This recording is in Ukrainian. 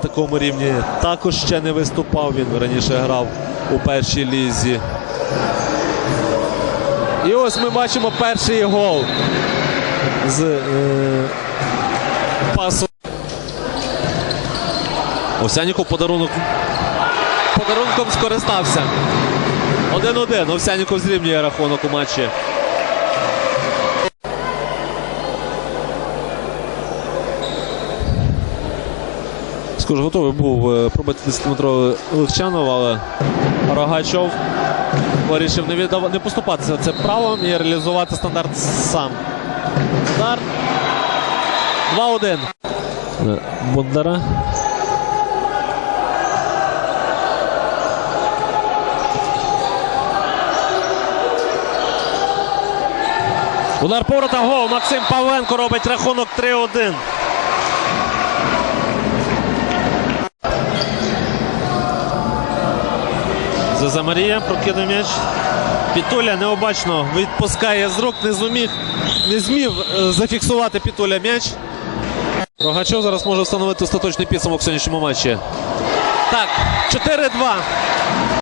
такому рівні також ще не виступав. Він раніше грав у першій лізі. І ось ми бачимо перший гол з е, пасу. Овсяніков подарунок подарунком скористався. 1-1. Овсяніков зрівнює рахунок у матчі. Скажу, готовий був е, пробити 10-метровий Легчанов, але Рогачов вирішив не, віддав... не поступатися цим правом і реалізувати стандарт сам. Удар. 2-1. Е, Бондара. Удар поворота гол. Максим Павленко робить рахунок 3-1. Зоза Марія прокидує м'яч. Пітуля необачно відпускає з рук, не зумів, не змів е, зафіксувати Пітуля м'яч. Рогачов зараз може встановити остаточний підсумок в сьогоднішньому матчі. Так, 4-2.